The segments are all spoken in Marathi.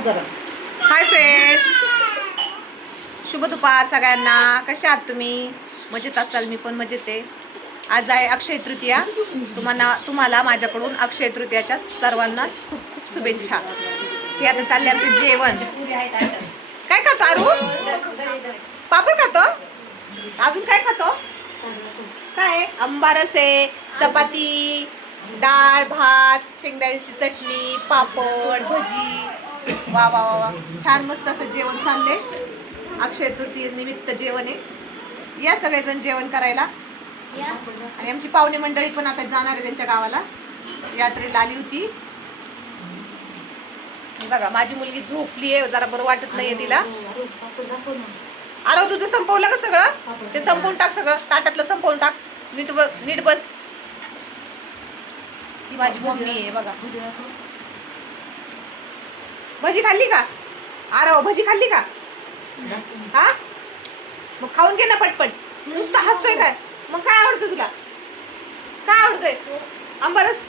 हाय फ्रेंड्स, शुभ दुपार सगळ्यांना. कसे आहात तुम्ही? मजेत असाल, मी पण मजेत आहे. आज आहे अक्षय तृतीया. तुम्हाला माझ्याकडून अक्षय तृतीयाच्या सर्वांना खूप खूप शुभेच्छा. हे आता चालले आमचे जेवण. काय खातो आरू? पापड खातो? अजून काय खातो? काय? आंबारस आहे, चपाती, डाळ भात, शेंगदाण्याची चटणी, पापड, भजी. वा वा वा वा, छान मस्त असं जेवण चालले. अक्षय तृतीय निमित्त जेवण आहे. या सगळेजण जेवण करायला. आणि आमची पाहुणे मंडळी पण आता जाणार आहे त्यांच्या गावाला. यात्रेला आली होती. बघा माझी मुलगी झोपली आहे, जरा बरं वाटत नाहीये तिला. अरे तुझं संपवलं का सगळं? ते संपवून टाक, सगळं ताटातलं संपवून टाक. नीट बस. ही माझी मम्मी आहे बघा. भजी खाल्ली का? अरे भजी खाल्ली का? हा, मग खाऊन घे ना पटपट. नुसतं हसतोय काय? मग काय आवडतं तुला? काय आवडतंय? आंबरस.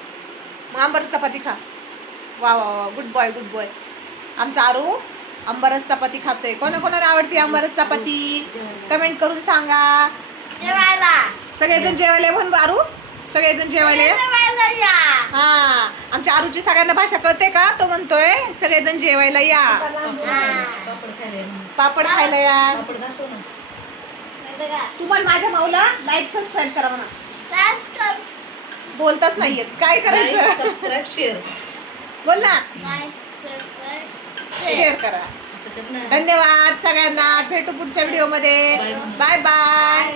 मग आंबरस चपाती खा. वा वा वा, गुड बॉय गुड बॉय. आमचा आरू आंबरस चपाती खातोय. कोणाकोणाला आवडते आंबरस चपाती? कमेंट करून सांगा. सगळेजण जेवायला म्हण आरू. सगळेजण जेवायला. हा, आमच्या आरूची सगळ्यांना भाषा कळते का? तो म्हणतोय सगळेजण जेवायला या, पापड खायला या. तुम्हाला माझ्या माऊला लाईक सबस्क्राईब करा म्हणा. बोलताच नाहीये, काय करायचं? सबस्क्राईब शेअर बोल ना. शेअर करा. धन्यवाद सगळ्यांना. भेटू पुढच्या व्हिडिओ मध्ये. Bye bye.